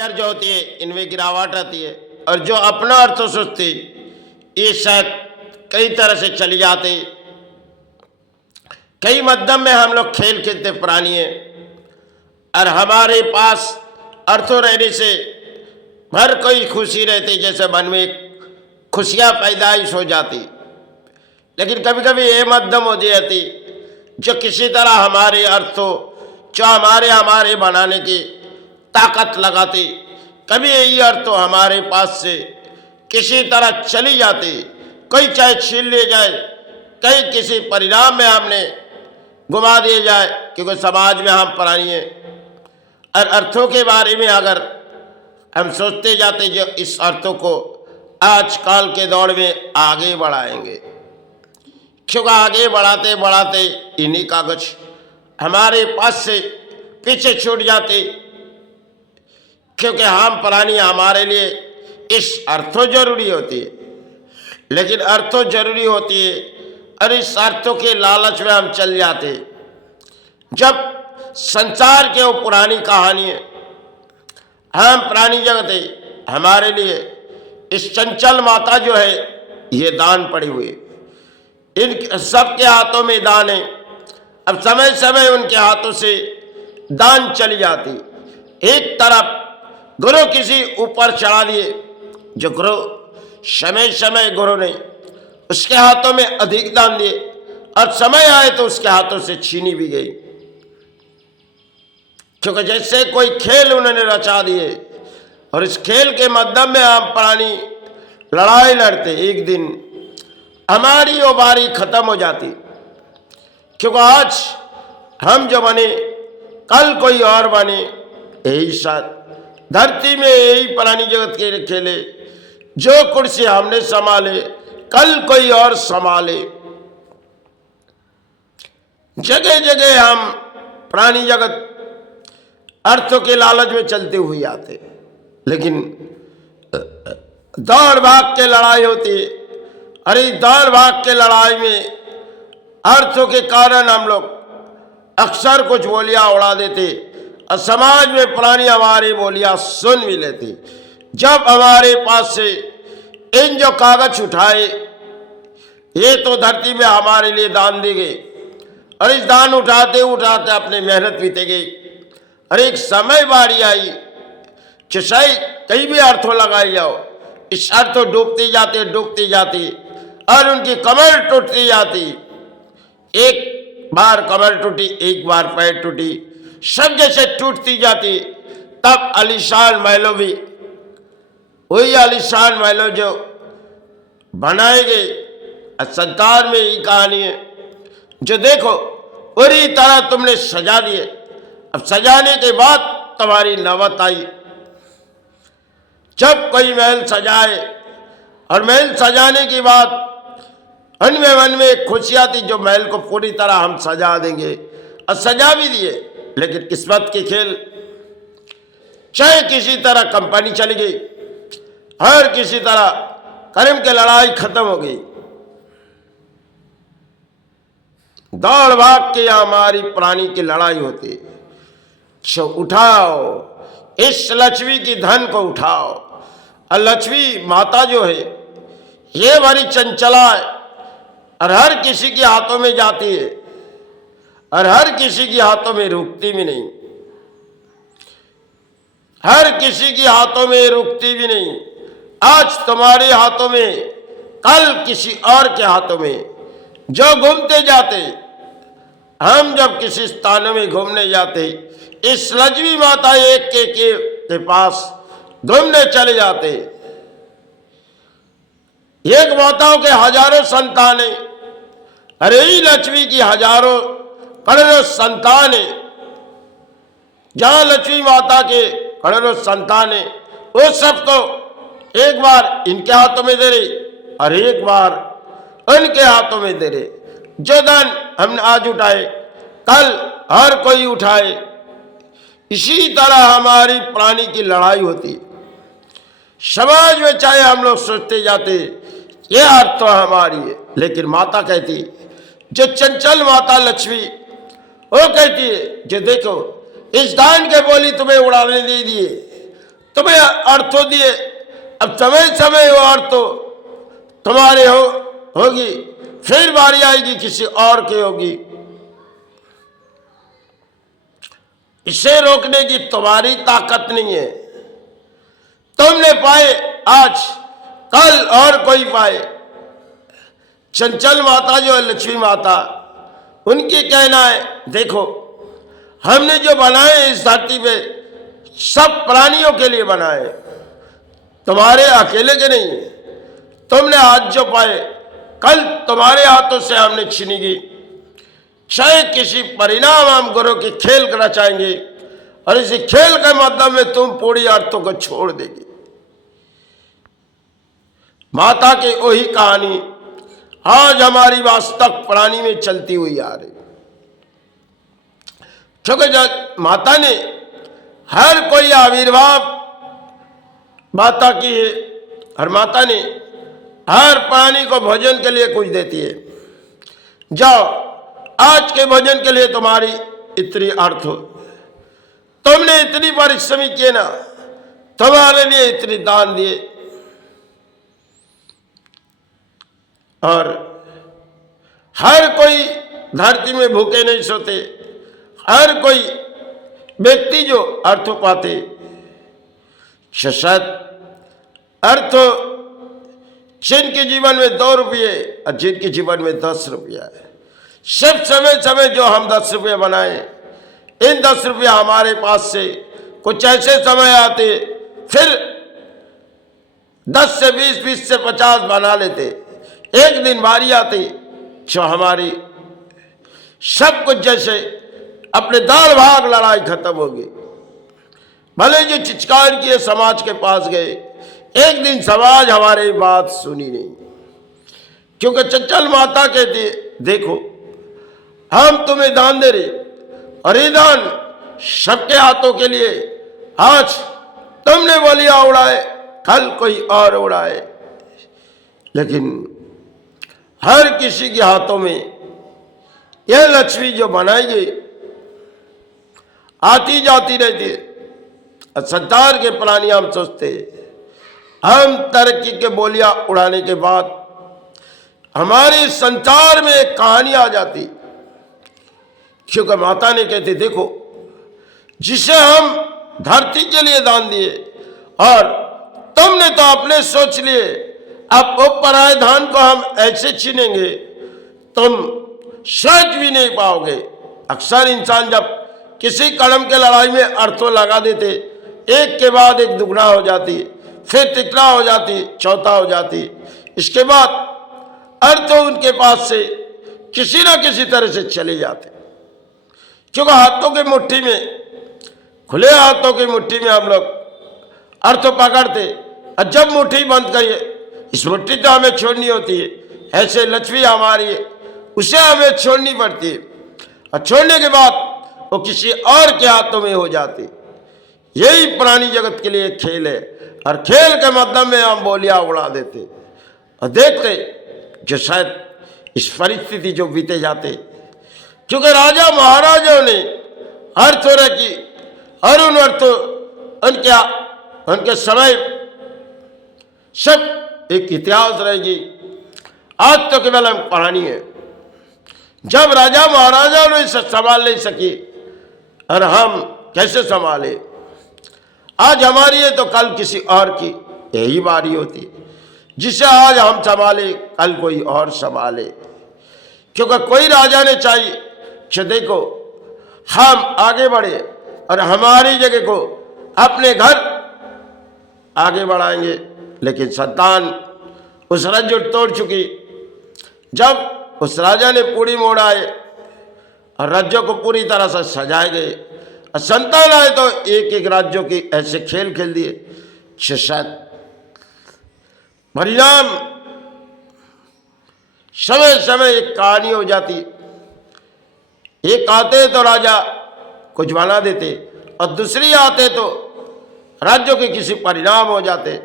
जो होती है इनमें गिरावट आती है, और जो अपना अर्थ सोचते ये शायद कई तरह से चली जाती। कई मध्यम में हम लोग खेल खेलते पुरानी है, और हमारे पास अर्थों रहने से हर कोई खुशी रहती, जैसे मन में खुशियाँ पैदाइश हो जाती। लेकिन कभी कभी ये मध्यम हो जाती जो किसी तरह हमारे अर्थों जो हमारे बनाने की ताकत लगाती। कभी यही अर्थों हमारे पास से किसी तरह चली जाती, कोई चाहे छीन ले जाए, कहीं किसी परिणाम में हमने घुमा दिए जाए, क्योंकि समाज में हम प्राणी हैं। और अर्थों के बारे में अगर हम सोचते जाते जो इस अर्थों को आजकल के दौर में आगे बढ़ाएंगे, क्योंकि आगे बढ़ाते बढ़ाते इन्हीं कागज हमारे पास से पीछे छूट जाते, क्योंकि हम प्राणी हमारे लिए इस अर्थों जरूरी होती है। लेकिन अर्थों जरूरी होती है और इस अर्थों के लालच में हम चल जाते। जब संसार के वो पुरानी कहानी है, हम प्राणी जगत है, हमारे लिए इस चंचल माता जो है ये दान पड़ी हुई, इन सबके हाथों में दान है। अब समय समय उनके हाथों से दान चली जाती। एक तरफ गुरु किसी ऊपर चढ़ा दिए, जो गुरु समय समय गुरु ने उसके हाथों में अधिक दान दिए, और समय आए तो उसके हाथों से छीनी भी गई, क्योंकि जैसे कोई खेल उन्होंने रचा दिए। और इस खेल के माध्यम में हम प्राणी लड़ाई लड़ते, एक दिन हमारी वो बारी खत्म हो जाती, क्योंकि आज हम जो बने कल कोई और बने। यही साथ धरती में यही प्राणी जगत के खेले, जो कुर्सी हमने संभाले कल कोई और संभाले। जगह जगह हम प्राणी जगत अर्थों के लालच में चलते हुए आते, लेकिन दौड़ भाग के लड़ाई होती है। अरे दौड़ भाग के लड़ाई में अर्थों के कारण हम लोग अक्सर कुछ बोलियां उड़ा देते, और समाज में प्राणी हमारी बोलियां सुन भी लेते। जब हमारे पास से इन जो कागज उठाए, ये तो धरती में हमारे लिए दान दी गई, और इस दान उठाते उठाते अपनी मेहनत बीते गई। और एक समय बारी आई जो शायद कहीं भी अर्थों लगाई जाओ, इस अर्थों डूबती जाती, और उनकी कमर टूटती जाती। एक बार कमर टूटी, एक बार पैर टूटी, सब जैसे टूटती जाती। तब आलीशान महलों भी, वही आलीशान महलों जो बनाए गए, संसार में ये कहानी है जो देखो पूरी तरह तुमने सजा दिए। अब सजाने के बाद तुम्हारी नौबत आई। जब कोई महल सजाए, और महल सजाने के बाद मन में एक खुशी आती, जो महल को पूरी तरह हम सजा देंगे, और सजा भी दिए। लेकिन किस्मत के खेल, चाहे किसी तरह कंपनी चली गई, हर किसी तरह कर्म की लड़ाई खत्म हो गई। दौड़ भाग के हमारी प्राणी की लड़ाई होती। सो उठाओ इस लक्ष्मी की धन को उठाओ। और लक्ष्मी माता जो है ये बड़ी चंचला है, और हर किसी के हाथों में जाती है, और हर किसी के हाथों में रुकती भी नहीं, हर किसी के हाथों में रुकती भी नहीं। आज तुम्हारे हाथों में, कल किसी और के हाथों में, जो घूमते जाते। हम जब किसी स्थानों में घूमने जाते, इस लक्ष्मी माता एक के पास घूमने चले जाते। एक माताओं के हजारों संतान है, अरे ही लक्ष्मी की हजारों करोड़ों संतान है। जहां लक्ष्मी माता के करोड़ों संतान है, वो सबको एक बार इनके हाथों में दे रहे, और एक बार उनके हाथों में दे रहे। जो धन हमने आज उठाए, कल हर कोई उठाए। इसी तरह हमारी प्राणी की लड़ाई होती। समाज में चाहे हम लोग सोचते जाते ये अर्थ तो हमारी है, लेकिन माता कहती, जो चंचल माता लक्ष्मी, वो कहती है जो देखो इस दान के बोली तुम्हें उड़ाने दे दिए, तुम्हें अर्थों दिए, अब समय समय वो अर्थों तुम्हारे होगी, फिर बारी आएगी किसी और की होगी। इसे रोकने की तुम्हारी ताकत नहीं है। तुमने पाए आज, कल और कोई पाए। चंचल माता जो है लक्ष्मी माता, उनकी कहना है देखो हमने जो बनाए इस धरती पे सब प्राणियों के लिए बनाए, तुम्हारे अकेले के नहीं। तुमने आज जो पाए कल तुम्हारे हाथों से हमने छीनेगी। चाहे किसी परिणाम हम गुरु के खेल करना चाहेंगे और इसी खेल के माध्यम में तुम पूरी अर्थों को छोड़ देगी। माता की वही कहानी आज हमारी वास्तविक प्राणी में चलती हुई आ रही, क्योंकि जब माता ने हर कोई आविर्भाव माता की है, और माता ने हर प्राणी को भोजन के लिए कुछ देती है। जाओ आज के भोजन के लिए तुम्हारी इतनी अर्थ हो, तुमने इतनी परिश्रमी किए ना, तुम्हारे लिए इतनी दान दिए, और हर कोई धरती में भूखे नहीं सोते। हर कोई व्यक्ति जो अर्थ पाते, शायद अर्थ जिनके जीवन में 2 रुपये और जिनके जीवन में 10 रुपया है, सब समय समय जो हम 10 रुपये बनाए, इन 10 रुपया हमारे पास से कुछ ऐसे समय आते फिर 10 से 20, 20 से 50 बना लेते। एक दिन बारी आती जो हमारी सब कुछ जैसे अपने दाल भाग लड़ाई खत्म हो गई। भले जो चिचकार किए समाज के पास गए, एक दिन समाज हमारी बात सुनी नहीं, क्योंकि चंचल माता कहती देखो हम तुम्हें दान दे रहे और ये दान सबके हाथों के लिए। आज तुमने बलिया उड़ाए, कल कोई और उड़ाए, लेकिन हर किसी के हाथों में यह लक्ष्मी जो बनाई गई आती जाती रहती है। संसार के प्राणी हम सोचते हम तरक्की के बोलियां उड़ाने के बाद हमारे संसार में एक कहानी आ जाती, क्योंकि माता ने कहती देखो जिसे हम धरती के लिए दान दिए और तुमने तो अपने सोच लिए, अब वो पराये धान को हम ऐसे छीनेंगे तुम सोच भी नहीं पाओगे। अक्सर इंसान जब किसी कलम के लड़ाई में अर्थों लगा देते, एक के बाद एक दुगना हो जाती, फिर तिगना हो जाती, चौथा हो जाती, इसके बाद अर्थ उनके पास से किसी ना किसी तरह से चले जाते। क्योंकि हाथों की मुट्ठी में, खुले हाथों की मुट्ठी में हम लोग अर्थ पकड़ते, और जब मुट्ठी बंद करिए, इस मुट्ठी तो हमें छोड़नी होती है, ऐसे लक्ष्मी हमारी है, उसे हमें छोड़नी पड़ती है, और छोड़ने के बाद वो किसी और के हाथों में हो जाती। यही प्राणी जगत के लिए खेल है, और खेल के माध्यम में हम बोलियां उड़ा देते और देखते जो शायद इस परिस्थिति जो बीते जाते, क्योंकि राजा महाराजाओं ने हर तरह की हर उन अर्थों उनके समय सब एक इतिहास रहेगी। आज तो केवल हम कहानी है, जब राजा महाराजाओं ने इसे संभाल नहीं सकी और हम कैसे संभाले। आज हमारी है तो कल किसी और की यही बारी होती, जिसे आज हम संभाले कल कोई और संभाले। क्योंकि कोई राजा ने चाहिए कि देखो हम आगे बढ़े और हमारी जगह को अपने घर आगे बढ़ाएंगे, लेकिन संतान उस रज्जु तोड़ चुकी। जब उस राजा ने पूरी मोड़ आए और राज्यों को पूरी तरह से सजाए गए, और संतान आए तो एक एक राज्यों की ऐसे खेल खेल दिए, शायद परिणाम समय समय एक कहानी हो जाती। एक आते तो राजा कुछ बना देते, और दूसरी आते तो राज्यों के किसी परिणाम हो जाते।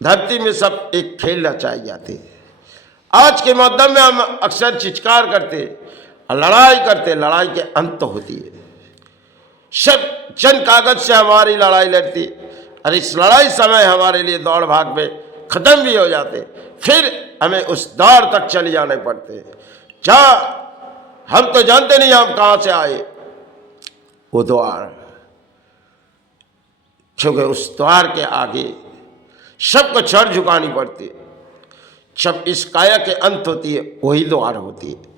धरती में सब एक खेल रचाई जाती। आज के माध्यम में हम अक्सर चित्कार करते, लड़ाई करते, लड़ाई के अंत होती है। सब चंद कागज से हमारी लड़ाई लड़ती, और इस लड़ाई समय हमारे लिए दौड़ भाग में ख़त्म भी हो जाते, फिर हमें उस दौर तक चले जाने पड़ते जहाँ हम तो जानते नहीं हम कहाँ से आए, वो द्वार। क्योंकि उस द्वार के आगे सबको सर झुकानी पड़ती है। जब इस काया के अंत होती है वही द्वार होती है।